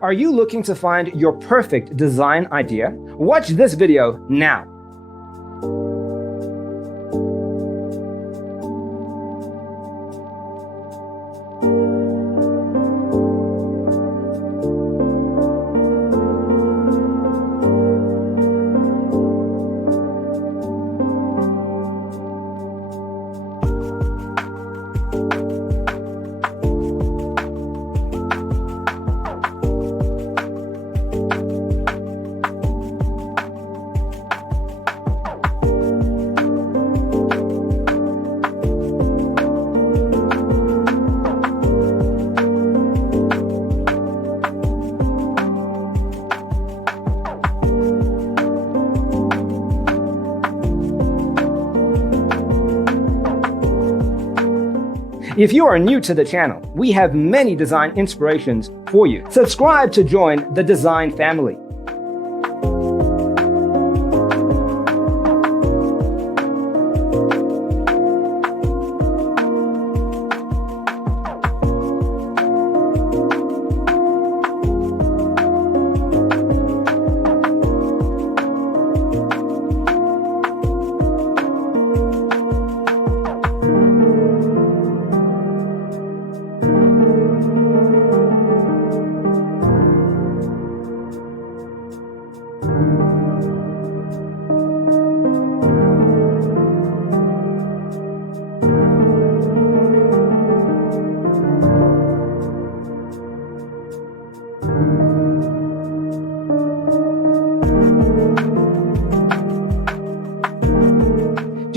Are you looking to find your perfect design idea? Watch this video now. If you are new to the channel, we have many design inspirations for you. Subscribe to join the design family.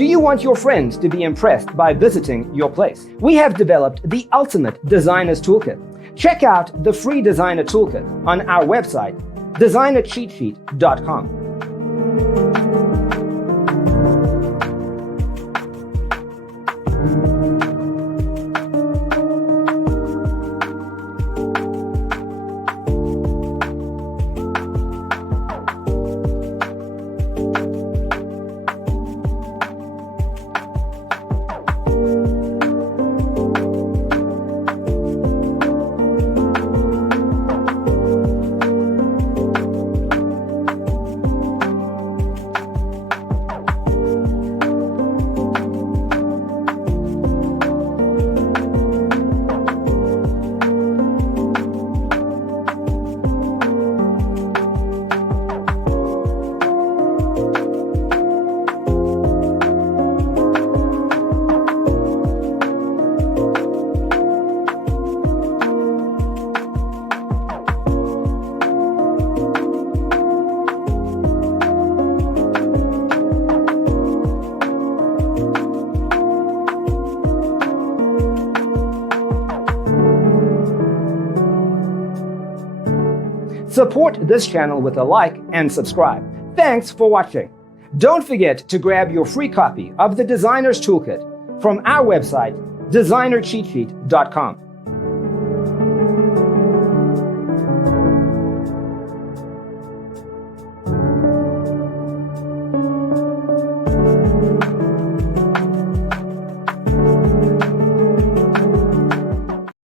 Do you want your friends to be impressed by visiting your place? We have developed the ultimate designer's toolkit. Check out the free designer toolkit on our website, designercheatsheet.com. Support this channel with a like and subscribe. Thanks for watching. Don't forget to grab your free copy of the Designer's Toolkit from our website, designercheatsheet.com.